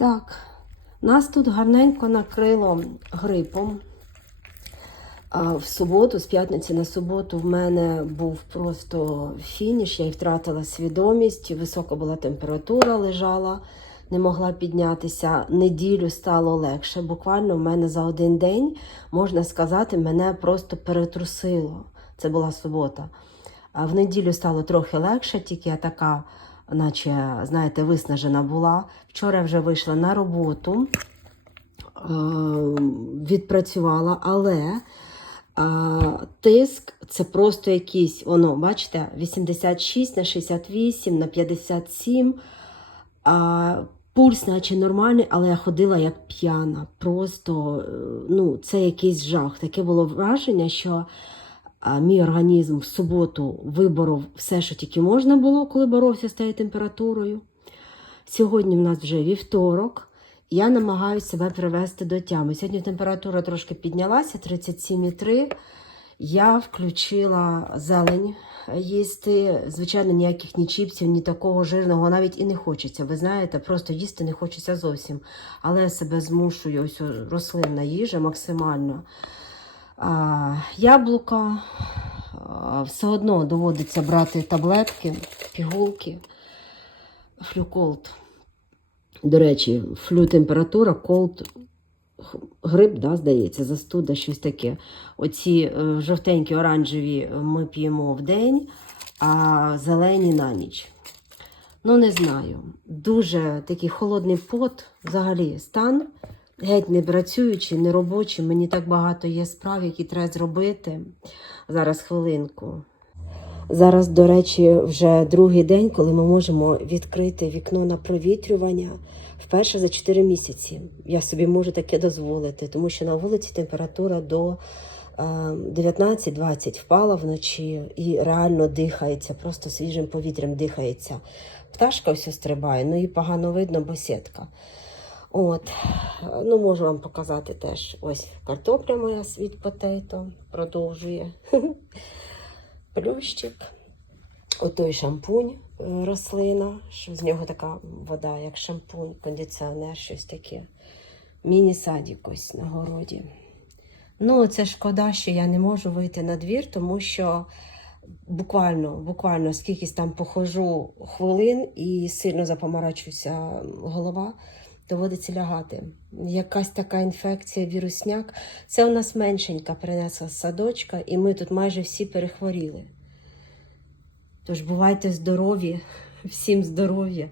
Так, нас тут гарненько накрило грипом. В суботу, з п'ятниці на суботу, в мене був просто фініш, я й втратила свідомість, висока була температура, лежала, не могла піднятися. Неділю стало легше. Буквально в мене за один день, можна сказати, мене просто перетрусило. Це була субота. В неділю стало трохи легше, тільки я така, наче, знаєте, виснажена була. Вчора вже вийшла на роботу, е, відпрацювала, але тиск це просто якийсь, воно, бачите, 86 на 68 на 57. А, пульс, наче нормальний, але я ходила як п'яна. Просто е, ну, це якийсь жах. Таке було враження, що мій організм в суботу виборов все, що тільки можна було, коли боровся з тією температурою. Сьогодні в нас вже вівторок. Я намагаюся себе привести до тями. Сьогодні температура трошки піднялася 37,3. Я включила зелень їсти. Звичайно, ніяких ні чіпсів, ні такого жирного навіть і не хочеться. Ви знаєте, просто їсти не хочеться зовсім. Але я себе змушую ось рослинна їжа максимально. Яблука. Все одно доводиться брати таблетки, пігулки, флюколд. До речі, флю температура, колд, грип, да, здається, застуда, щось таке. Оці е, жовтенькі, оранжеві ми п'ємо в день, а зелені на ніч. Ну, не знаю. Дуже такий холодний пот, взагалі, стан. Геть не працюючий, не робочий. Мені так багато є справ, які треба зробити. Зараз хвилинку. Зараз, до речі, вже другий день, коли ми можемо відкрити вікно на провітрювання вперше за 4 місяці. Я собі можу таке дозволити, тому що на вулиці температура до е, 19-20 впала вночі і реально дихається, просто свіжим повітрям дихається. Пташка ось стрибає, ну і погано видно, бо сітка. От, ну можу вам показати теж. Ось картопля моя світ потейто продовжує. Плющик. Отой шампунь е, рослина, що з нього така вода, як шампунь, кондиціонер, щось таке. Міні-садік ось на городі. Ну, це шкода, що я не можу вийти на двір, тому що буквально, буквально скількись там похожу хвилин і сильно запомарачується голова, доводиться лягати. Якась така інфекція, вірусняк. Це у нас меншенька принесла садочка, і ми тут майже всі перехворіли. Тож бувайте здорові, всім здоров'я.